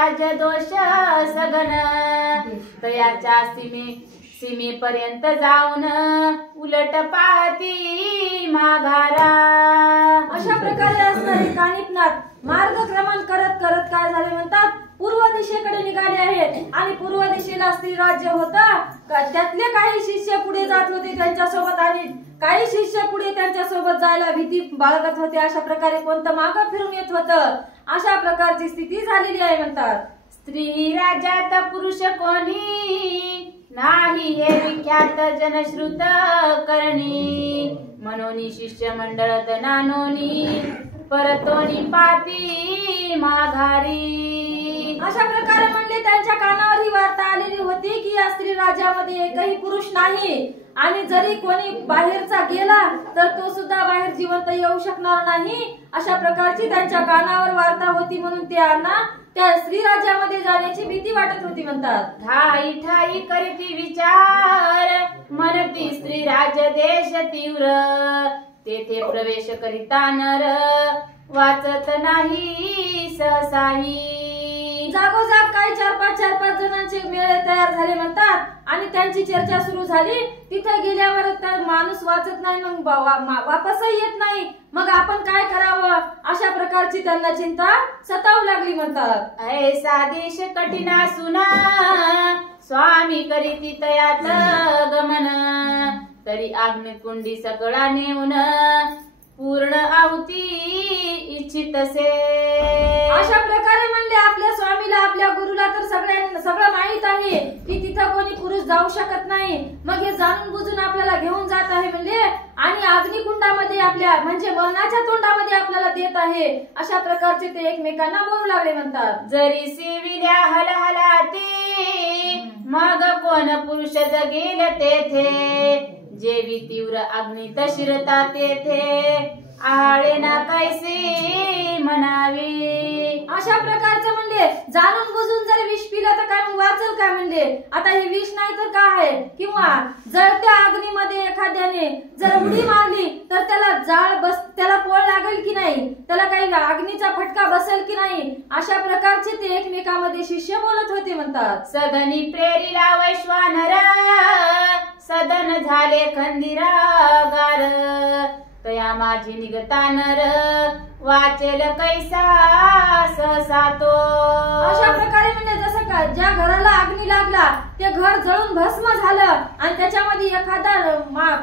राज्य दोष सगन तयाच्या सीमेपर्यंत जाऊन उलट पाहती माघारा. अशा प्रकारे असणारे कानिपनाथ मार्गक्रमण करत करत काय झाले म्हणतात, पूर्व दिशेकडे निघाले आहेत. आणि पूर्व दिशेला स्त्री राज्य होता. त्यातले काही शिष्य पुढे जात होते त्यांच्यासोबत आणि काही शिष्य पुढे त्यांच्यासोबत जायला भीती बाळगत होते. अशा प्रकारे कोणतं मागं फिरून येत होतं. अशा प्रकारची स्थिती झालेली आहे म्हणतात. स्त्री राज्यात पुरुष कोणी नाही हे विख्यात जनश्रुत करणी. म्हणून शिष्य मंडळ दनानोनी परतोनी पाती माघारी. अशा प्रकारे म्हणले त्यांच्या कानावर ही वार्ता आलेली होती की या स्त्री राज्यामध्ये एकही पुरुष नाही आणि जरी कोणी बाहेरचा गेला तर तो सुद्धा बाहेर जिवंत येऊ शकणार नाही. अशा प्रकारची त्यांच्या कानावर वार्ता होती. म्हणून त्यांना त्या स्त्री राज्यामध्ये जाण्याची भीती वाटत होती म्हणतात. ठाई ठाई करती विचार म्हणती स्त्री राज्य देश तीव्र. तेथे प्रवेश करिता नर वाचत नाही सहसाही. जागोजाग काही चार पाच जणांचे मेळे तयार झाले म्हणतात आणि त्यांची चर्चा सुरू झाली. तिथे गेल्यावर तर माणूस वाचत नाही, मग वापसही येत नाही. मग आपण काय करावं अशा प्रकारची त्यांना चिंता सतावू लागली म्हणतात. ऐसा देश कठीणा सुना स्वामी करीती तयात गमन. तरी अग्निकुंडी सगळा नेऊन पूर्ण आहुती इच्छितसे. अशा प्रकारे म्हणले आपल्या स्वामीला आपल्या गुरुला तर सगळं माहित आहे की तिथं कोणी पुरुष जाऊ शकत नाही. मग हे जाणून बुजून आपल्याला घेऊन जात आहे म्हणले आणि अग्निकुंडामध्ये आपल्या म्हणजे मरणाच्या तोंडामध्ये आपल्याला देत आहे. अशा प्रकारचे ते एकमेकांना बोलू लागले म्हणतात. जरी सेविल्या हलहलाते मग कोण पुरुष जगेल तेथे. जेवी तीव्र अग्नित शिरता तेथे आळे ना कैसे म्हणावे. अशा प्रकारचं म्हणले जाणून बुजून जर विष पिलं तर काय मग वाचल काय म्हणले. आता हे विष नाही तर काय आहे. किंवा जळत्या अग्नीमध्ये एखाद्याने जर उडी मारली तर त्याला पोळ लागेल की नाही, त्याला काही अग्नीचा फटका बसेल की नाही. अशा प्रकारचे ते एकमेकांमध्ये शिष्य बोलत होते म्हणतात. सदनी प्रेरिला वैश्वानर सदन झाले खंदिरागार. तया माझी निगता नर वाचेल कैसा सहसा तो. अशा प्रकारे म्हणजे जसं काय ज्या घराला अग्नी लागला ते घर जळून भस्म झालं आणि त्याच्यामध्ये एखादा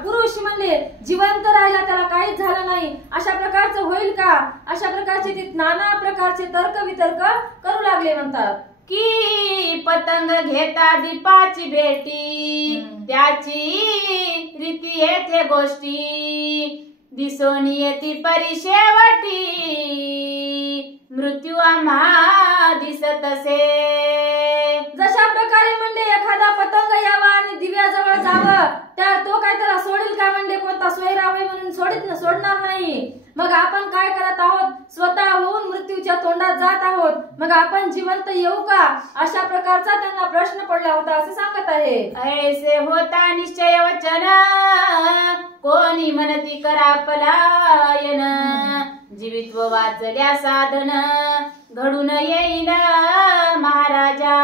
पुरुष म्हणले जिवंत राहिला, त्याला काहीच झालं नाही. अशा प्रकारचं होईल का. अशा प्रकारचे ते नाना प्रकारचे तर्क वितर्क करू लागले म्हणतात. की पतंग घेता दीपाची भेटी त्याची रीती येथे गोष्टी. दिसोनी येती परिशेवटी मृत्यू आम्हा दिसत असे. जशा प्रकारे म्हणले एखादा पतंग यावा आणि दिव्याजवळ जावं तो काय त्याला सोडेल का म्हणले. कोणता सोयरा होय म्हणून सोडणार नाही. मग आपण काय करत आहोत, स्वतः होऊन मृत्यूच्या तोंडात जात आहोत. मग आपण जिवंत येऊ का. अशा प्रकारचा त्यांना प्रश्न पडला होता असं सांगत आहे. ऐसे होता निश्चय वचन कोणी म्हणती करा पलायन. जीवित्व वाचल्या साधन घडून येईल महाराजा.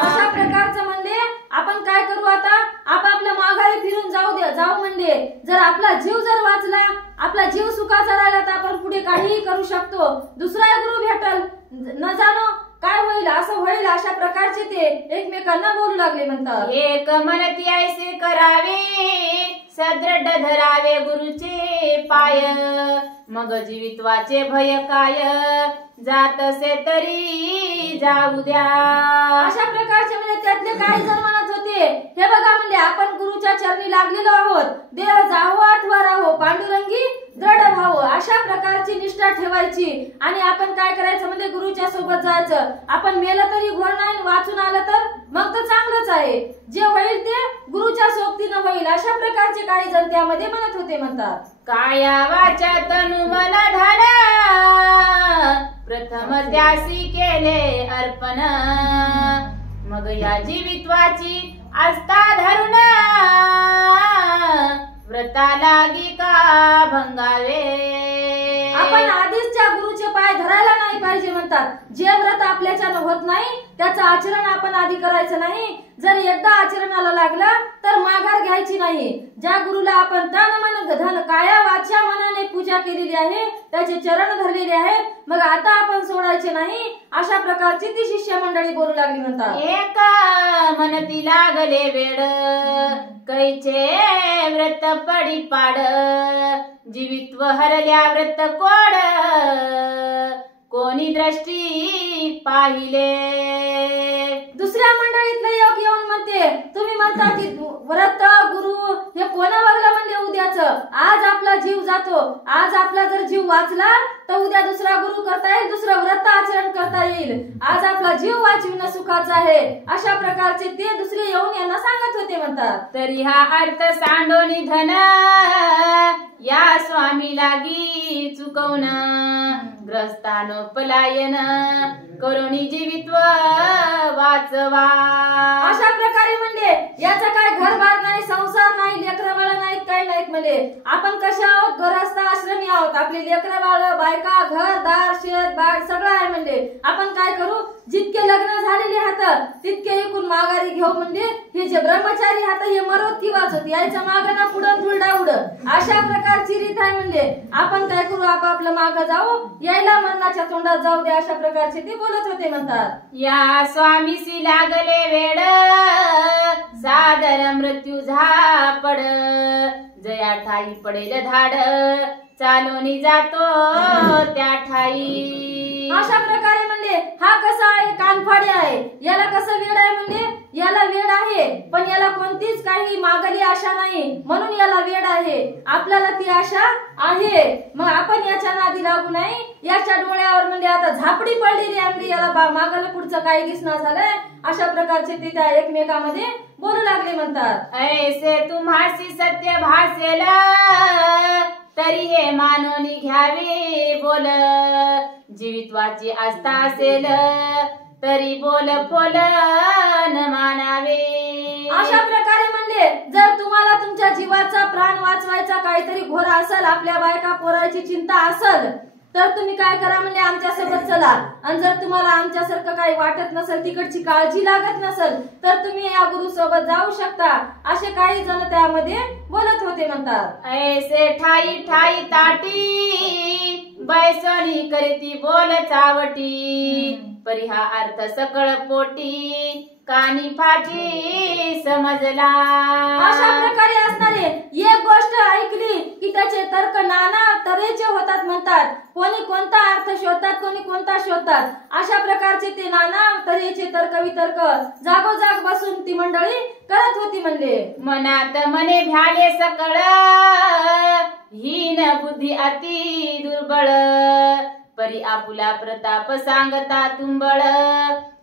अशा प्रकारचं म्हणले आपण काय करू आता, आपापल्या माघारी फिरून जाऊ म्हणले. जर आपला जीव जर वाचला, आपला जीव सुखाचा राहिला तर आपण पुढे काहीही करू शकतो. दुसरा गुरु भेटल, न जाणो काय होईल असं होईल. अशा प्रकारचे ते एकमेकांना बोलू लागले म्हणतात. एक म्हणती ऐसे करावे सदृढ धरावे गुरुचे पाय. मग जीवित्वाचे भय काय जातसे तरी जाऊ द्या. अशा प्रकारचे म्हणजे त्यातले काही जण म्हणत होते हे बघा म्हणले आपण गुरुच्या चरणी लागलेलो आहोत. देह जावो अथवा राहो पांडुरंगी दृढ भाव. अशा प्रकारची निष्ठा ठेवायची आणि आपण काय करायचं म्हणजे गुरुच्या सोबत जायचं. आपण मेलं तरी घोर नाही, वाचून आलं तर मग तर चांगलंच आहे. जे होईल ते गुरुच्या सोबतीनं होईल. अशा प्रकारचे काही जण त्यामध्ये म्हणत होते म्हणतात. काया वाचा तनु मन धन प्रथम त्यासी केले अर्पण. मग या जीवित्वाची आस्था धरून व्रता लागी का भंगावे. आपण आधीच त्या गुरुचे पाय धरायला नाही पाहिजे म्हणतात. जे व्रत आपल्याच्यानं होत नाही त्याचं आचरण आपण आधी करायचं नाही. जर एकदा आचरणाला लागला तर माघार घ्यायची नाही. ज्या गुरुला आपण तन मन धन काया वाचा मनाने पूजा केलेली आहे, त्याचे चरण धरलेले आहेत, मग आता आपण सोडायचे नाही. अशा प्रकारची ती शिष्य मंडळी बोलू लागली म्हणतात. एक मनती लागले वेड कैचे व्रत पडी पाड जीवित्व हरल्या व्रत कोड कोणी दृष्टी पाहिले. दुसऱ्या मंडळीतले योग येऊन म्हणते, तुम्ही म्हणता की व्रत गुरु हे कोणा वागला म्हणले उद्याच. आज आपला जीव जातो, आज आपला जर जीव वाचला तर उद्या दुसरा गुरु करता येईल, दुसरं व्रत आचरण करता येईल. आज आपला जीव वाचविणं सुखाचं आहे. अशा प्रकारचे ते दुसरे येऊन यांना सांगत होते म्हणतात. तरी हा अर्थ सांडोनी धन या स्वामी लागी चुकवण ग्रस्तानो पलायन करुणी जीवित्व वाचवा. अशा प्रकारे म्हणले याचा काय घरबार नाही, संसार नाही, लेकरं बाळ नाहीत, काही नाहीत. म्हणले आपण कशा आहोत, गृहस्थ आश्रमी आहोत. आपली लेकरं बाळ, बायका, घर दार, शेत बाग सगळं आहे. म्हणले आपण काय करू, जितके लग्न झालेले हात तितके एकूण माघारी घेऊ. म्हणजे हे जे ब्रह्मचारी हात हे मरोत किंवाच होती यायचं माग ना पुढं धुळडा उड. अशा प्रकारची रीत आहे. म्हणजे आपण काय करू, आपापलं माग जाऊ, यायला मरणाच्या तोंडात जाऊ दे. अशा प्रकारचे ते बोलत होते म्हणतात. या स्वामीसी लागले वेड सादर मृत्यू झापड जया ठाई पडेल धाड चालूनी जातो त्या ठाई. अशा प्रकारे म्हणले हा कसा आहे, कानफाडे आहे. याला कसं वेड आहे, म्हणजे याला वेड आहे पण याला कोणतीच काही मागली आशा नाही म्हणून याला वेड आहे. आपल्याला ती आशा आहे, मग आपण याच्या नादी लागू नाही. याच्या डोळ्यावर म्हणजे आता झापडी पडलेली आहे, म्हणजे याला मागायला पुढचं काही दिसणार झालंय. अशा प्रकारचे ते त्या एकमेकांमध्ये बोलू लागले म्हणतात. ऐसे तुम्हासी सत्य भासेल तरी हे मानोनी घ्यावे बोल जीवित्वाची आस्था असेल तरी बोल फोल न मानावे. अशा प्रकारे म्हणले जर तुम्हाला तुमच्या जीवाचा प्राण वाचवायचा काहीतरी घोर असेल, आपल्या बायका पोराची चिंता असेल तर तुम्ही काय करा, म्हणजे आमच्या सोबत चला. आणि जर तुम्हाला आमच्यासारखं काही वाटत नसेल, तिकडची काळजी लागत नसेल तर तुम्ही या गुरु सोबत जाऊ शकता. असे काही जण त्यामध्ये बोलत होते म्हणतात. ऐसे ठाई ठाई ताटी बैसणी करती बोल चावटी परी हा अर्थ सकळ पोटी कानी फाटी समजला. अशा प्रकारे असणारे एक गोष्ट ऐकली की त्याचे तर्क नाना तऱ्हेचे होतात म्हणतात. कोणी कोणता अर्थ शोधतात, कोणी कोणता शोधतात. अशा प्रकारचे ते नाना तऱ्हेचे तर्क वितर्क जागोजाग बसून ती मंडळी करत होती. म्हणले मनात मने भ्याले सकळ हीन बुद्धी अति दुर्बळ परी आपुला प्रताप सांगता तुंबळ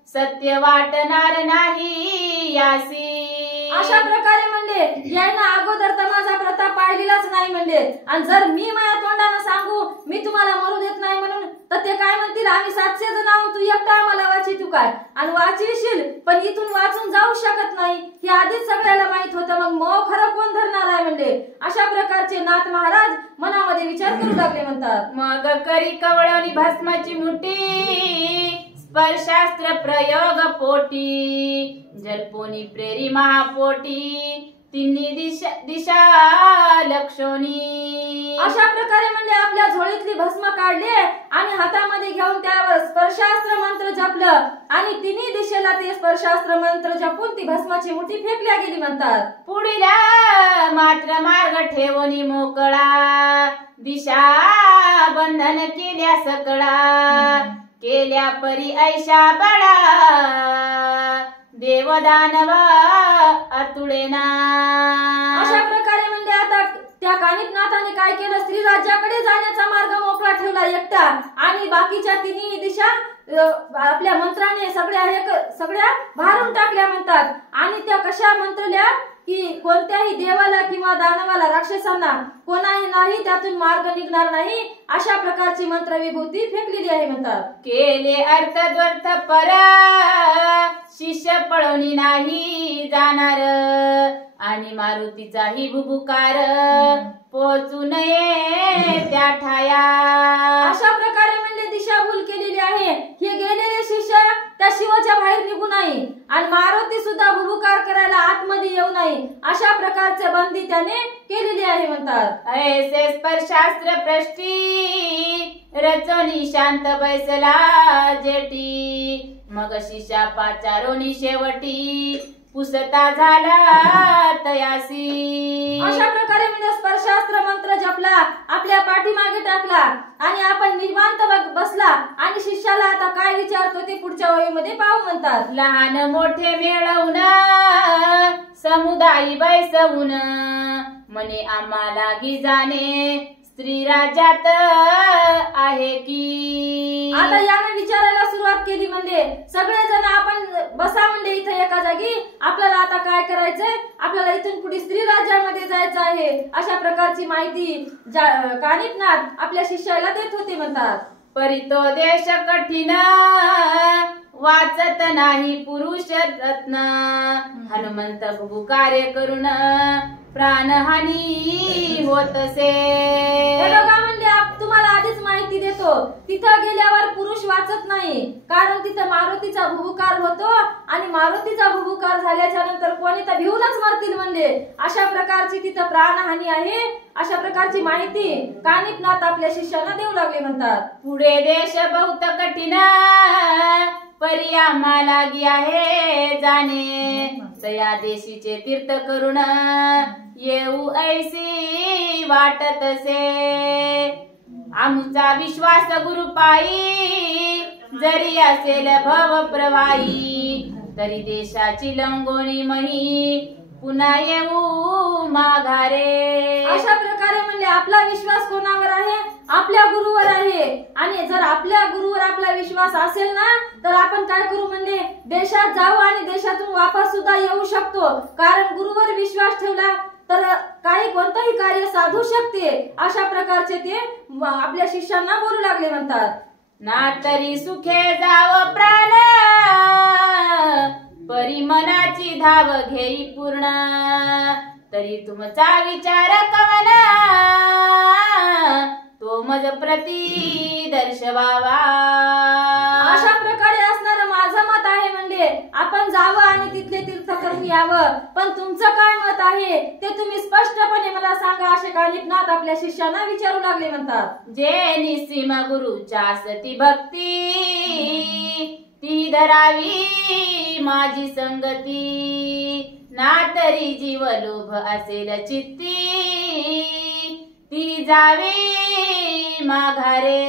सत्य वाटणार नाही यासी. अशा प्रकारे म्हणले यांना अगोदर तर माझा प्रताप पाहिलेलाच नाही म्हणले. आणि जर मी माझ्या तोंडानं सांगू मी तुम्हाला मरू देत नाही म्हणून तर ते काय म्हणतील, आम्ही 700 जण आहोत, तू एकटा आम्हाला वाची तू काय आणि वाचीशील पण इथून वाचून जाऊ शकत नाही हे आधीच सगळ्याला माहित होतं. मग मो खरं कोण धरणार आहे म्हणले. अशा प्रकारचे नाथ महाराज मनामध्ये विचार करू लागले म्हणतात. मग करी कवळणी भस्माची मुठी स्पर्शास्त्र प्रयोग पोटी जलपोनी प्रेरी महापोटी तिन्ही दिशा लक्षोनी. अशा प्रकारे म्हणजे आपल्या झोळीतली भस्म काढले आणि हातामध्ये घेऊन त्यावर स्पर्शास्त्र मंत्र जपलं आणि तिन्ही दिशेला ते स्पर्शास्त्र मंत्र जपून ती भस्माची मुठी फेकल्या गेली म्हणतात. पुढीला मात्र मार्ग ठेवणी मोकळा दिशा बंधन केल्या सकळा केल्या परी ऐशा बळा देवदानवा अतुळेना. अशा प्रकारे म्हणजे आता त्या कानिकनाथाने काय केलं, स्त्री राज्याकडे जाण्याचा मार्ग मोकळा ठेवला एकटा आणि बाकीच्या तिन्ही दिशा आपल्या मंत्राने सगळ्या भारून टाकल्या म्हणतात. आणि त्या कशा मंत्रल्या की कोणत्याही देवाला किंवा दानवाला राक्षसांना कोणाही नाही त्यातून मार्ग निघणार नाही अशा प्रकारची मंत्रविभूती फेकलेली आहे म्हणतात. केले अर्थद्वर्थ पर शिष्य पळवणी नाही जाणार आणि मारुतीचाही भुभुकार पोचू नये त्या ठाया. अशा प्रकारे म्हणले दिशाभूल केलेली आहे. हे गेलेले शिष्य त्या शिवाच्या बाहेर निघू नाही आणि मारुती सुद्धा भुभुकार करायला आतमध्ये येऊ नाही अशा प्रकारचे बंदी त्याने केलेली आहे म्हणतात. ऐसे स्पर्शास्त्र प्रष्टी रचोनी शांत बैसला जेटी मग शिष्या पाचारोनी शेवटी पुसता झाला तयासी. अशा प्रकारे म्हणजे स्पर्शास्त्र मंत्र जपला आपल्या पाठीमागे टाकला आणि आपण निवांत बसला आणि शिष्याला आता काय विचारतो ते पुढच्या ओळीमध्ये पाहू म्हणतात. लहान मोठे मिळवून समुदायी बैसवून म्हणे आम्हाला गी जाणे स्त्री राज्यात आहे की. आता याने विचारायला सुरुवात केली म्हणजे सगळेजण आपण बसा म्हणजे इथे एका जागी आपल्याला आता काय करायचंय आपल्याला इथून पुढे स्त्री राज्यामध्ये जायचं आहे अशा प्रकारची माहिती कानिफनाथ आपल्या शिष्याला देत होते म्हणतात. परितो देश कठीण वाचत नाही पुरुष रत्न हनुमंत भुगु कार्य करून प्राणहानी होतसे. बघा म्हणजे तुम्हाला आधीच माहिती देतो तिथं गेल्यावर पुरुष वाचत नाही कारण तिथं मारुतीचा भुभुकार होतो आणि मारुतीचा भुभुकार झाल्याच्या नंतर कोणी तर भिवूनच मरतील म्हणजे अशा प्रकारची तिथं प्राणहानी आहे अशा प्रकारची माहिती कानिफनाथ आपल्या शिष्याला देऊ लागले म्हणतात. पुढे देश बहुत कठीण परी आम्हाला गी आहे जाणे तया देशीचे तीर्थ करून येऊ ऐसी वाटतसे. आमचा विश्वास गुरुपाई जरी असेल भव प्रवाही तरी देशाची लंगोणी मही पुन्हा येऊ माघारे. अशा प्रकारे म्हणले आपला विश्वास कोणावर आहे आपल्या गुरुवर आहे आणि जर आपल्या गुरुवर आपला विश्वास असेल ना तर आपण काय करू म्हणजे देशात जाऊ आणि देशातून वापस सुद्धा येऊ शकतो कारण गुरुवर विश्वास ठेवला तर काही कोणतंही कार्य साधू शकते अशा प्रकारचे ते आपल्या शिष्यांना बोलू लागले म्हणतात. ना तरी सुखे जाव प्राण परी मनाची धाव घेई पूर्ण तरी तुमचा विचार कवना तो मज प्रती दर्शवावा. अशा प्रकारे असणारं माझं मत आहे म्हणजे आपण जावं आणि तिथले तीर्थ करून यावं पण तुमचं काय मत आहे ते तुम्ही स्पष्टपणे मला सांगा असे कानिफनाथ आपल्या शिष्यांना विचारू लागले म्हणतात. जे निसीम गुरुच्या सती भक्ती ती धरावी माझी संगती ना तरी जीव लोभ असेल चित्ती ती जावी माघारे.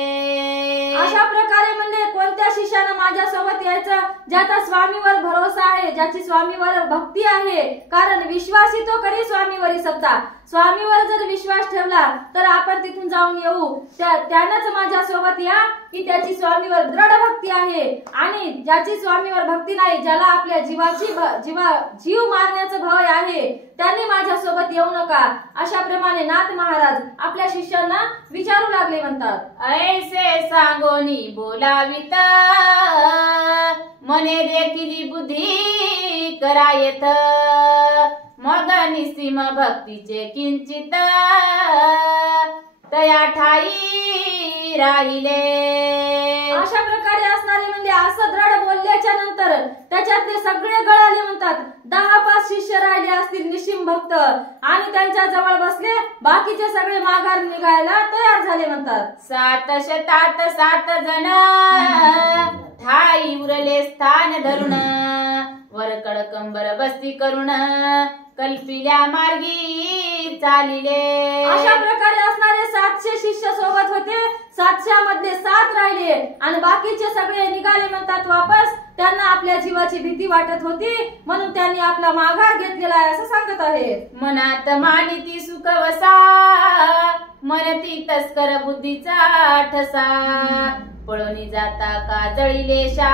अशा प्रकारे म्हणजे कोणत्या शिष्यानं माझ्यासोबत यायचं ज्याचा स्वामीवर भरोसा आहे ज्याची स्वामीवर भक्ती आहे कारण विश्वासी तो कधी स्वामीवरी सत्ता स्वामीवर जर विश्वास ठेवला तर आपण तिथून जाऊन येऊ त्यानंच माझ्या सोबत या की त्याची स्वामीवर दृढ भक्ती आहे आणि ज्याची स्वामीवर भक्ती नाही ज्याला आपल्या जीव मारण्याचं भय आहे त्यांनी माझ्या सोबत येऊ नका अशा प्रमाणे नाथ महाराज आपल्या शिष्यांना विचारू लागले म्हणतात. ऐसे सांगोनी बोलावित मने देखील बुद्धी करायत मग निसीम भक्तीचे किंचित तया ठाई राहिले. अशा प्रकारे असणारे म्हणजे असं दृढ बोलल्याच्या नंतर त्याच्यातले सगळे गळाले म्हणतात. 10-5 शिष्य राहिले असतील निशिम भक्त आणि त्यांच्या जवळ बसले बाकीचे सगळे माघार निघायला तयार झाले म्हणतात. 7 शतात 7 जण ठाई उरले स्थान धरून वरकड कंबर बस्ती करून कल्पिल्या मार्गी चालिले. अशा प्रकारे असणारे 700 शिष्य सोबत होते 700 मधले 7 राहिले आणि बाकीचे सगळे निघाले म्हणतात वापस त्यांना आपल्या जीवाची भीती वाटत होती म्हणून त्यांनी आपला माघार घेतलेला आहे असं सांगत आहे. मनात मानिती सुख वसा मनती तस्कर बुद्धीचा ठसा पळोनी जाता का जळीलेशा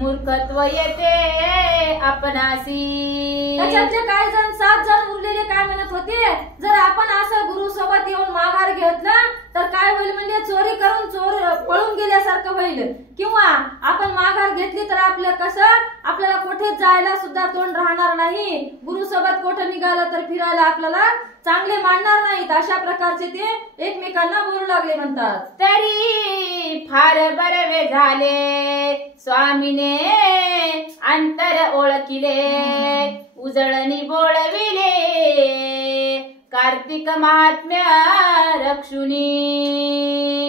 मूर्खत्व येते आपणासी. त्याच्यातले काही जण 7 जण उरलेले काय म्हणत होते, जर आपण असं गुरु सोबत येऊन माघार घेतला तर काय होईल, म्हणजे चोरी करून चोर पळून गेल्यासारखं होईल, किंवा आपण माघार घेतली तर आपलं कसं आपल्याला कुठेच जायला सुद्धा तोंड राहणार नाही, गुरु सोबत कुठं निघालं तर फिरायला आपल्याला चांगले मानणार नाहीत, अशा प्रकारचे ते एकमेकांना बोलू लागले म्हणतात. तरी फार बरवे झाले स्वामीने अंतर ओळखिले, उजळणी बोळविले कार्तिक महात्म्य रक्षुनी.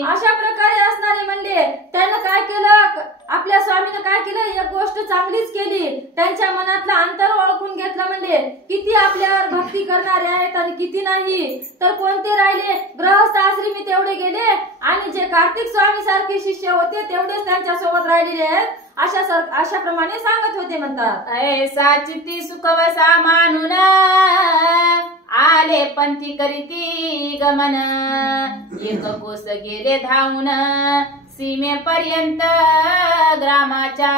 अशा प्रकारे असणारे म्हणले त्यानं काय केलं, आपल्या स्वामीनं काय केलं, एक गोष्ट चांगलीच केली, त्यांच्या मनातलं अंतर ओळखून घेतलं, म्हणजे किती आपल्यावर भक्ती करणारे आहेत आणि किती नाही. तर कोणते राहिले, गृहस्थ आश्रमी तेवढे गेले आणि जे कार्तिक स्वामी सारखे शिष्य होते तेवढेच त्यांच्या सोबत राहिलेले आहेत, अशा प्रमाणे सांगत होते म्हणतात. ऐसा चित्ती सुखवसा मानून आले पंथी करीती गमन, एक कोस गेले धावून सीमेपर्यंत ग्रामाच्या.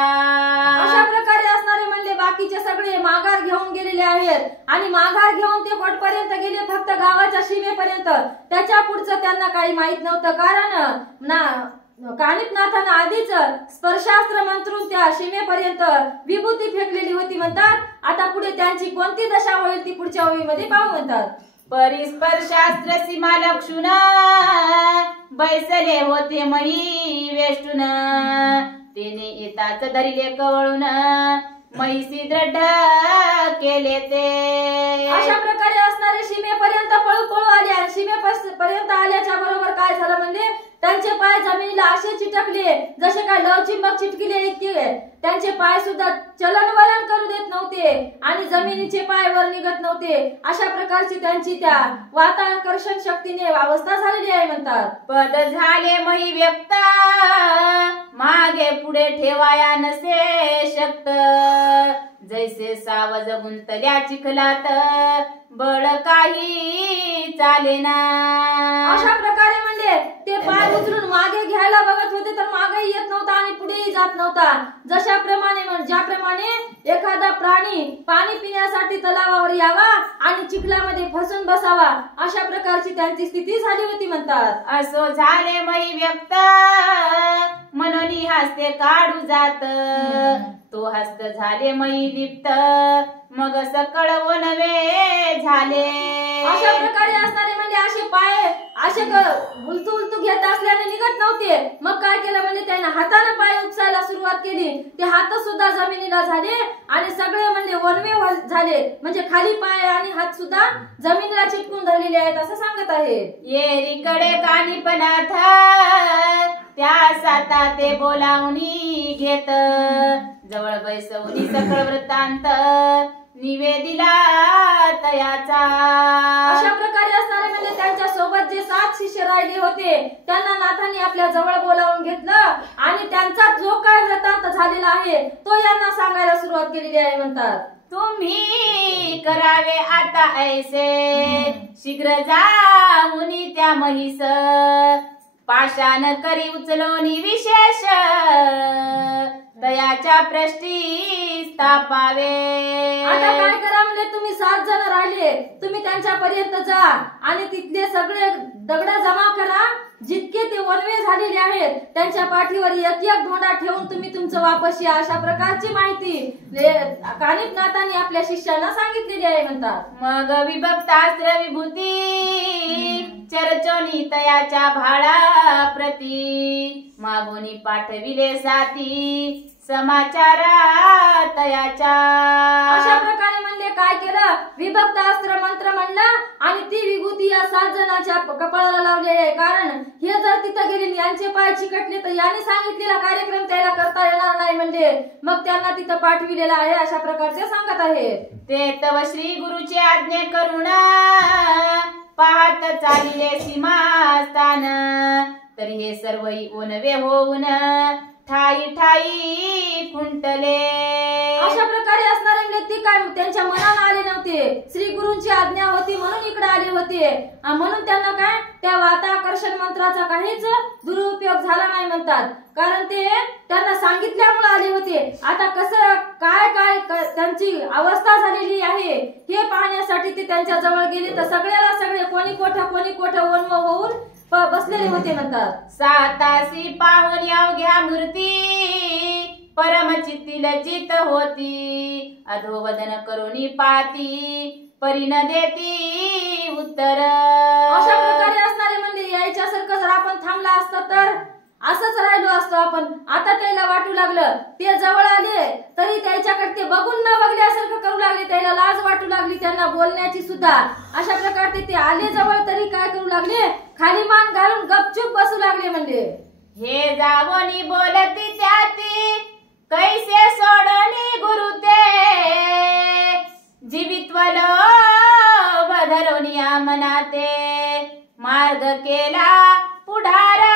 अशा प्रकारे असणारे म्हणले बाकीचे सगळे माघार घेऊन गेलेले आहेत आणि माघार घेऊन ते कोटपर्यंत गेले, फक्त गावाच्या सीमेपर्यंत, त्याच्या पुढचं त्यांना काही माहित नव्हतं, कारण कानिपनाथानं आधीच स्पर्शास्त्र मंत्रून त्या सीमेपर्यंत विभूती फेकलेली होती म्हणतात. आता पुढे त्यांची कोणती दशा होईल ती पुढच्या ओळीमध्ये पाहू म्हणतात. परिस्पर्शास्त्र सीमा लक्षुन बैसले होते मही वेष्टून, तेने येताच धरिले कवळून मैसी दृढ केले ते. अशा प्रकारे असणारे सीमेपर्यंत पळू पळू आले आणि सीमेपर्यंत आल्याच्या बरोबर काय झालं, म्हणजे त्यांचे पाय जमिनीला असे चिटकले जसे काय लवचिंबक चिटकिले इतके, त्यांचे पाय सुद्धा चलनवलन करू देत नव्हते आणि जमिनीचे पाय वर निघत नव्हते. अशा प्रकारची त्यांची त्या वाताकर्षण शक्तीने अवस्था झालेली आहे म्हणतात. पद झाले मही व्यक्त मागे पुढे ठेवाया नसे शक्त, जैसे सावज गुंतल्या चिखलात बळ काही चालेना. अशा प्रकारे म्हणजे ते पाय उचलून मागे घ्यायला बघत होते तर मागे येत नव्हता आणि पुढेही जात नव्हता. ज्याप्रमाणे एखादा प्राणी पाणी पिण्यासाठी तलावावर यावा आणि चिखलामध्ये फसून बसावा, अशा प्रकारची त्यांची स्थिती झाली होती म्हणतात. असो झाले मही व्यक्त म्हणून हस्ते काढू जात, तो हस्त झाले मही लिप्त मग सकळ नवे झाले. अशा प्रकारे असणारे म्हणजे असे पाय असे उलतू उलतू घेत असल्याने निघत नव्हते. मग काय केलं, म्हणजे त्याने हाताने पाय उपसायला सुरुवात केली, ते हात सुद्धा जमिनीला झाले आणि सगळे म्हणजे वनवे झाले, म्हणजे खाली पाय आणि हात सुद्धा जमिनीला चिटकून धरलेले आहेत असं सांगत आहे. येरीकडे कानिपनाथ त्या साता ते बोलावणी घेत, जवळ बैसवणी सकळ वृत्तांत निवेदिला तयाचा. अशा प्रकारे असणारे म्हणजे त्यांच्या सोबत जे 7 शिष्य राहिले होते त्यांना नाथांनी आपल्या जवळ बोलावून घेतलं आणि त्यांचा जो काय वृत्तांत झालेला आहे तो यांना सांगायला सुरुवात केलेली आहे म्हणतात. तुम्ही करावे आता ऐसे शीघ्र जाऊनी त्या म्हैस, पाषाण करी उचलोनी विशेष दयाच्या पृष्ठी स्थापावे. आता काय करा, म्हणजे तुम्ही 7 जण राहिले, तुम्ही त्यांच्या पर्यंत जा आणि तिथले सगळे दगड जमा करा, जितके ते वनवे झालेले आहेत त्यांच्या पाठीवर एक एक धोंडा ठेवून तुम्ही तुमचं वापस या, अशा प्रकारची माहिती कानिपनाथांनी आपल्या शिष्याला सांगितलेली आहे म्हणतात. मग विभक्तास्त्र विभूती चरचोनी तयाच्या भाळा प्रती, मागोनी पाठविले साथी समाचारा तयाच्या. अशा प्रकारे म्हणले काय केलं, विभक्त अस्त्र मंत्र म्हणला आणि ती विभूती या 7 जणांच्या कपाळाला लावलेली आहे, कारण हे जर तिथं गेले यांचे पाय चिकटले तर यांनी सांगितलेला कार्यक्रम त्याला करता येणार नाही, म्हणजे मग त्यांना तिथं पाठविलेला आहे अशा प्रकारचे सांगत आहे. ते तव श्री गुरुची आज्ञे करून पाहत चालिले सीमास्थान, तरी हे सर्वही ओनवे होऊन ठाई ठाई खुंटले. अशा प्रकारे असणारे व्यक्ती काय त्यांच्या मनाला आले नव्हते, श्री गुरूंची आज्ञा होती म्हणून इकडे आले होते, म्हणून त्यांना काय त्या वाताकर्षण मंत्राचा काहीच दुरुपयोग झाला नाही म्हणतात, कारण ते त्यांना सांगितल्यामुळे आले होते. आता कसं काय काय त्यांची अवस्था झालेली आहे हे पाहण्यासाठी ते त्यांच्या जवळ गेले तर सगळ्याला सगळे कोणी कोठा वनव होऊन बसलेले होते म्हणतात. सातासी पाहून अवघ्या मूर्ती परमचित्ती लज्जित होती. अधोवदन करुणी पाती परी न देती उत्तर. अशा प्रकारे असणारे म्हणजे यायच्यासारखं जर आपण थांबला असतं तर असंच राहिलो असतो आपण. आता त्याला वाटू लागलं, ते जवळ आले तरी त्याच्याकडे ते बघून न बघल्यासारखं करू लागले. त्याला लाज वाटू लागली त्यांना बोलण्याची सुद्धा. अशा प्रकारे ते आले जवळ तरी काय करू लागले, खाली मान घालून गपचूप बसू लागले. म्हणजे हे जावनी बोलती त्याती कैसे सोडणी गुरु ते. जीवित्वल बधरोनिया मनाते मार्ग केला पुढारा.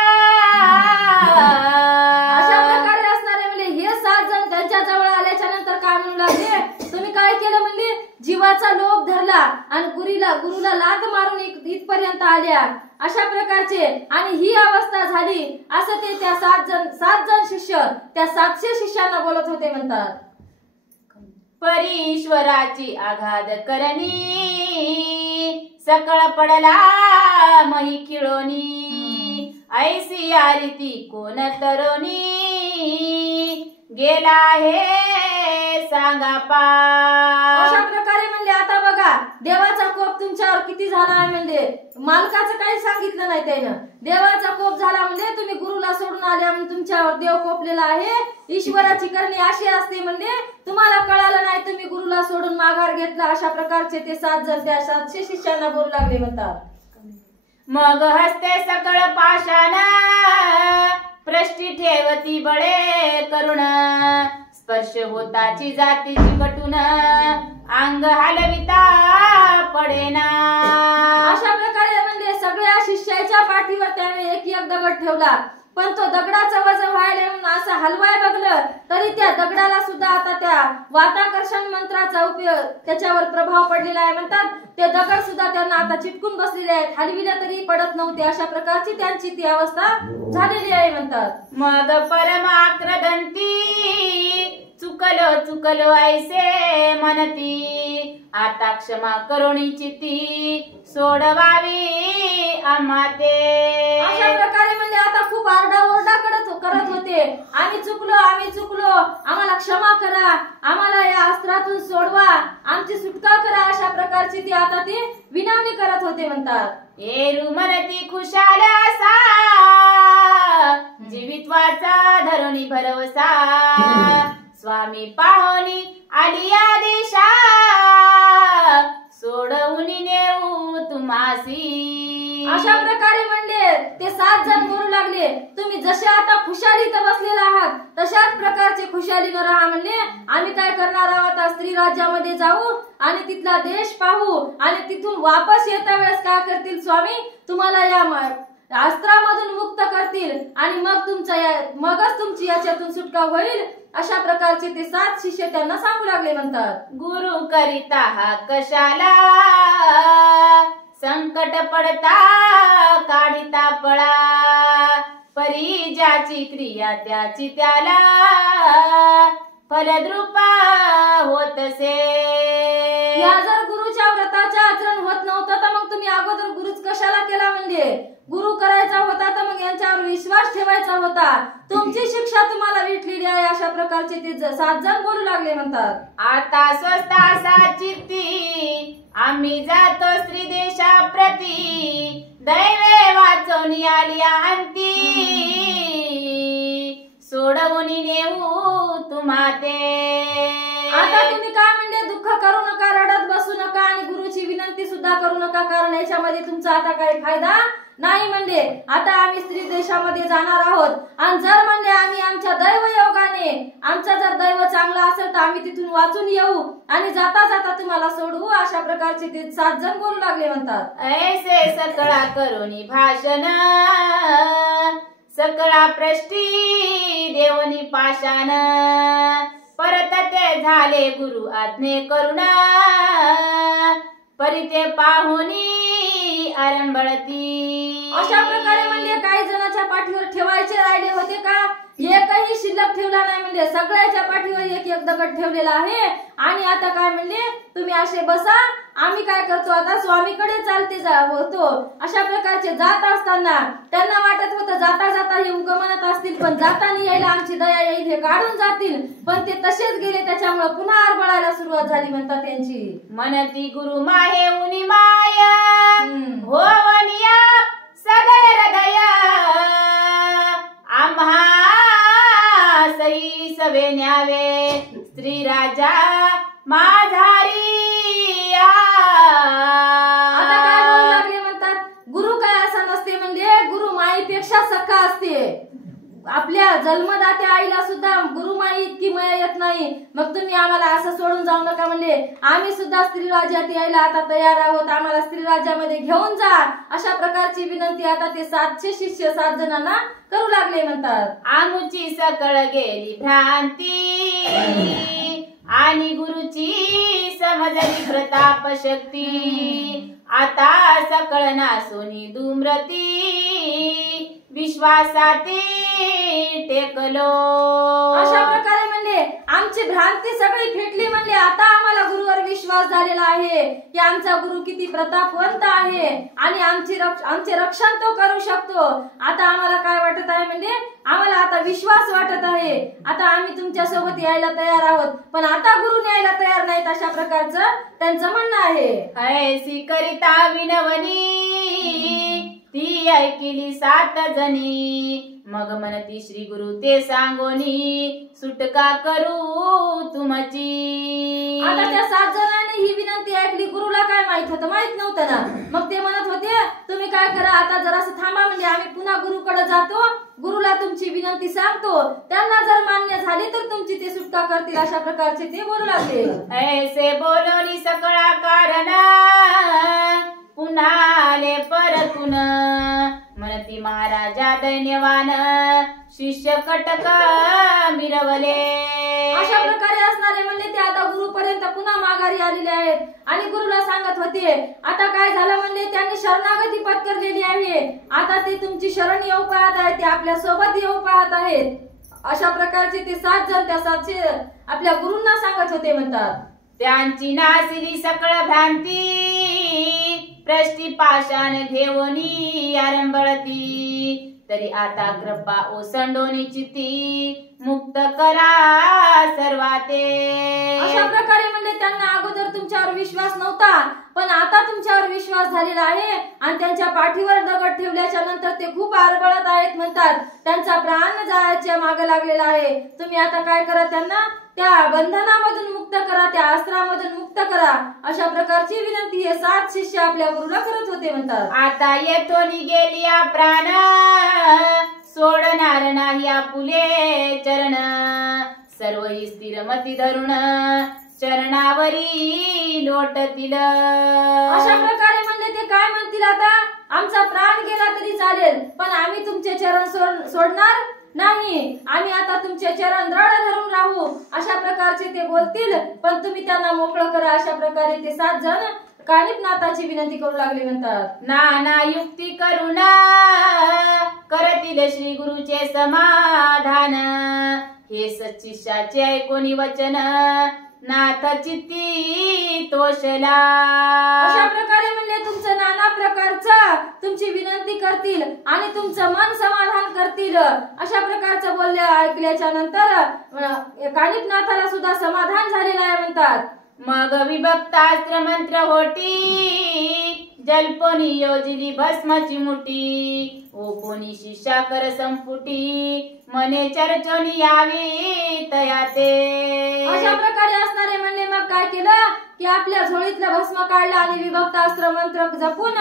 अशा प्रकारे असणारे म्हणजे हे 7 जण त्यांच्या जवळ आल्याच्या नंतर काय म्हणू लागले, तुम्ही काय केलं म्हणजे जीवाचा लोभ धरला आणि गुरुला लाथ मारून इथपर्यंत आल्या. अशा प्रकारचे आणि ही अवस्था झाली असं ते त्या 7 जण शिष्य त्या 700 शिष्यांना बोलत होते म्हणतात. परीश्वराची आघात करणी सकळ पडला मही खिळोनी. ऐसी आरीती कोण तरुणी गेला हे सांगा पा. अशा प्रकारे म्हणले आता बघा देवाचा कोप तुमच्यावर किती झाला आहे. म्हणजे मालकाचं काही सांगितलं नाही त्यानं. देवाचा कोप झाला म्हणजे तुम्ही गुरुला सोडून आल्या म्हणून तुमच्यावर देव कोपलेला आहे. ईश्वराची करणी अशी असते म्हणजे तुम्हाला कळालं नाही, तुम्ही गुरुला सोडून माघार घेतला. अशा प्रकारचे ते 7 जण त्या 700 शिष्यांना बोलू लागले म्हणतात. मग हस्ते सकळ पाषाण प्रष्टी ठेवती बळे करुण. स्पर्श होताची जातीची कटून अंग हलविता पडेना. अशा प्रकारे म्हणजे सगळ्या शिष्याच्या पाठीवर त्याने एक दगड ठेवला, पण तो दगडाचं वजन व्हायला म्हणून असं हलवाय बघलं तरी त्या दगडाला सुद्धा आता त्या वाताकर्षण मंत्राचा उपयोग त्याच्यावर प्रभाव पडलेला आहे म्हणतात. ते दगड सुद्धा त्यांना आता चिटकून बसलेले आहेत, हलविले तरी पडत नव्हते. अशा प्रकारची त्यांची ती अवस्था झालेली आहे म्हणतात. मग परम आक्रदंती चुकलो ऐसे म्हणती. आता क्षमा करुणीची ती सोडवावी आम्हा ते. अशा प्रकारे म्हणजे आता खूप आरडाओरडा करत होते. आम्ही चुकलो, आम्हाला क्षमा करा, आम्हाला या अस्त्रातून सोडवा, आमची सुटका करा. अशा प्रकारची ती आता ती विनवणी करत होते म्हणतात. एरू म्हणती खुशाल असा जीवित्वाचा धरुणी भरवसा. स्वामी पाहुणी आली या दिशा सोडवून नेऊ तुम्हासी. अशा प्रकारे म्हणले ते 7 जण बोलू लागले, तुम्ही जसे आता खुशालीत बसलेला आहात तशाच प्रकारचे खुशालीनं राहा. म्हणले आम्ही काय करणार आहोत, स्त्री राज्यामध्ये जाऊ आणि तिथला देश पाहू आणि तिथून वापस येता वेळेस काय करतील स्वामी, तुम्हाला या अस्त्रामधून मुक्त करतील आणि मगच तुमची याच्यातून सुटका होईल. अशा प्रकारचे ते 7 शिष्य त्यांना सांगू लागले म्हणतात. गुरु करिता हा कशाला संकट पडता काढिता पळा. परी ज्याची क्रिया त्याची त्याला फलद्रुपा होतसे. या जर गुरुच्या व्रताचे आचरण होत नव्हतं तर मग तुम्ही अगोदर गुरुच कशाला केला. म्हणजे गुरु करायचा होता तर मग यांच्यावर विश्वास ठेवायचा होता. तुमची शिक्षा तुम्हाला भेटलेली आहे. अशा प्रकारचे ते 7 जण बोलू लागले म्हणतात. आता स्वस्त असा चित्ती आम्ही जातो स्त्री देशाप्रती. दैवे वाचवणी आली अंती सोडवून नेऊ तुम्हा ते. आता तुम्ही काय म्हणले, दुःख करू नका, रडत बसू नका आणि गुरुची विनंती सुद्धा करू नका, कारण याच्यामध्ये तुमचा आता काही फायदा नाही. म्हणजे आता आम्ही स्त्री देशामध्ये जाणार आहोत आणि जर म्हणले आम्ही आमच्या दैव योगाने आमचा जर दैव चांगला असेल तर आम्ही तिथून वाचून येऊ आणि जाता जाता तुम्हाला सोडवू. अशा प्रकारचे ते 7 जण बोलू लागले म्हणतात. ऐसे सकळा करुणी भाषण सकळा प्रष्टी देवनी पाषाण. परत ते झाले गुरु आज्ञे करुणा परिते पाहुनी आरंभळती. अशा प्रकारे म्हणजे काही जणांच्या पाठीवर ठेवायचे राहिले होते का, एकही शिल्लक ठेवला नाही. म्हणजे सगळ्याच्या पाठीवर दगड ठेवलेला आहे आणि आता काय म्हणले तुम्ही असे बसा, आम्ही काय करतो आता स्वामीकडे चालते होतो. अशा प्रकारचे जात असताना त्यांना वाटत होतं जाता जाता हे उगमनात असतील, पण जाताना यायला आमची दया येईल, हे काढून जातील, पण ते तसेच गेले. त्याच्यामुळे पुन्हा आरबळायला सुरुवात झाली म्हणतात त्यांची. मनती गुरु माहे उनी माया होवनिया सदय हृदय आम्हा सई सवे न्यावे श्री राजा माझारी. आता काय बोलू लागले म्हणतात गुरु काय असं नसते, म्हणजे गुरु माईपेक्षा सखा असते. आपल्या जन्मदात्या आईला सुद्धा गुरुमाई इतकी माया येत नाही. मग तुम्ही आम्हाला असं सोडून जाऊ नका म्हणले. आम्ही सुद्धा स्त्री राज्यात यायला आता तयार आहोत, आम्हाला स्त्री राज्यामध्ये घेऊन जा. अशा प्रकारची विनंती आता ते 700 शिष्य 7 जणांना करू लागले म्हणतात. आमुची सकळ गेली भ्रांती आणि गुरुची समजली प्रताप शक्ती. आता सकळ नासोनी दुम्रती विश्वासाती टेकलो. अशा प्रकारे म्हणले आमची भ्रांती सगळी फेटली. म्हणले आता आम्हाला गुरुवर विश्वास झालेला आहे की आमचा गुरु किती प्रतापवंत आहे आणि आमचे रक्षण तो करू शकतो. आता आम्हाला काय वाटत आहे म्हणजे आम्हाला आता विश्वास वाटत आहे. आता आम्ही तुमच्या सोबत यायला तयार आहोत, पण आता गुरु न्यायला तयार नाहीत. अशा प्रकारचं त्यांचं म्हणणं आहे. ऐसी करिता विनवनी ती ऐकिली 7 जणी. मग म्हणती श्री गुरु ते सांगोनी सुटका करू तुमची. आता त्या 7 जणांनी ही विनंती ऐकली. गुरुला काय माहित होतं? माहित नव्हतं ना. मग ते म्हणत होते तुम्ही काय करा आता जरासं थांबा, म्हणजे आम्ही पुन्हा गुरुकडे जातो, गुरुला तुमची विनंती सांगतो, त्यांना जर मान्य झाली तर तुमची ते सुटका करतील. अशा प्रकारचे ते बोलू लागले. ऐसे बोलोनी सकळा कारण पुन्हा आले परतून. म्हणती महाराजा दैन्यवान शिष्य कटक मिरवले. अशा प्रकारे असणारे म्हणले ते आता गुरुपर्यंत पुन्हा माघारी आलेले आहेत आणि गुरुला सांगत होते आता काय झालं म्हणले त्यांनी शरणागती पत्करलेली आहे. आता ते तुमची शरण येऊ पाहत आहेत, ते आपल्या सोबत येऊ पाहत आहेत. अशा प्रकारचे ते 7 जण त्या 700 आपल्या गुरूंना सांगत होते म्हणतात. त्यांची नासिली सकळ भ्रांती प्रष्टी पाषाण घेऊनी आरंभळती. तरी आता कृपा ओसंडोनी चित्ती मुक्त करा सर्वाते. अशा प्रकारे म्हणजे त्यांना अगोदर तुमच्यावर विश्वास नव्हता, पण आता तुमच्यावर विश्वास झालेला आहे आणि त्यांच्या पाठीवर दगड ठेवल्याच्या नंतर ते खूप आरबळत आहेत म्हणतात. त्यांचा प्राण जायच्या मागे लागलेला आहे. तुम्ही आता काय करा, त्यांना त्या बंधनामधून मुक्त करा, त्या अस्त्रामधून मुक्त करा. अशा प्रकारची विनंती हे 7 शिष्य आपल्या गुरुला करत होते म्हणतात. आता येथोनी गेली प्राण सोडणार नाही आपुले चरण. सर्व स्थिर मती धरून चरणावरी लोटतील. अशा प्रकारे म्हणले ते काय म्हणतील आता आमचा प्राण गेला तरी चालेल, पण आम्ही तुमचे चरण सोडणार नाही. आम्ही आता तुमचे चरण दृढ धरून राहू. अशा प्रकारचे ते बोलतील, पण तुम्ही त्यांना मोकळं करा. अशा प्रकारे ते 7 जण कानिपनाथाची विनंती करू लागले म्हणतात. नाना युक्ती करुणा करतील श्री गुरुचे समाधान. हे सच्चिष्याचे ऐकोनी वचन नाथ चित्ती तोषला. अशा प्रकारे म्हणले तुमचं नाना प्रकारचं तुमची विनंती करतील आणि तुमचं मन समाधान करतील. अशा प्रकारचं बोलले ऐकल्याच्या नंतर कानिपनाथाला सुद्धा समाधान झालेलं आहे म्हणतात. मग विभक्तास्त्र मंत्र होती जलपोनी योजिली भस्माची मुठी. ओपोनी शिष्याकर संपुटी मने चर्चोनी यावी तयाते. अशा प्रकारे असणारे म्हणले मग काय केलं की आपल्या झोळीतलं भस्म काढलं आणि विभक्तास्त्र मंत्र जपून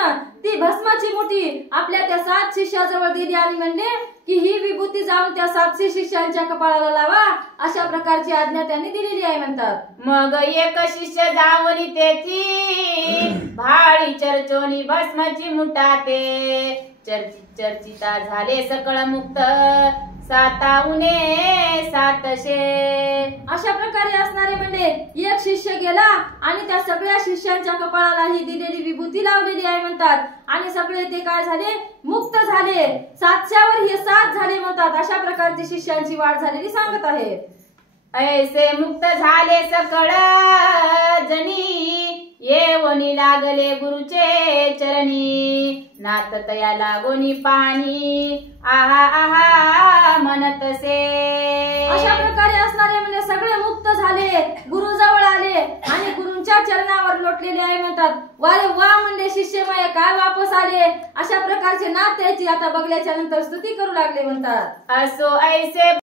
ती भस्माची मुठी आपल्या त्या 7 शिष्याजवळ दिली आणि म्हणले की ही विभूती जाऊन त्या 700 शिष्यांच्या कपाळाला लावा. अशा प्रकारची आज्ञा त्यांनी दिलेली आहे म्हणतात. मग एक शिष्य जाऊन तेथी भाळी चर्चोनी भस्माची मुठाते. चर्चिता झाले सकळ मुक्त 7 700. अशा प्रकारे असणारे म्हणजे एक शिष्य गेला आणि त्या सगळ्या शिष्यांच्या कपाळाला ही दिलेली विभूती लावलेली आहे म्हणतात आणि सगळे ते काय झाले मुक्त झाले. 700 वर हे 7 झाले म्हणतात. अशा प्रकारची शिष्यांची वाढ झालेली सांगत आहे. ऐसे मुक्त झाले सकळ जनी येवनी लागले गुरुचे चरणी नात तया लागोनी पाणी आहा आहा म्हणतसे अशा प्रकारे असणारे म्हणजे सगळे मुक्त झाले, गुरु जवळ आले आणि गुरूंच्या चरणावर लोटलेले आहे म्हणतात. वारे वा म्हणले शिष्य माये काय वापस आले. अशा प्रकारचे नाथ त्याची आता बघल्याच्या नंतर स्तुती करू लागले म्हणतात. असो ऐसे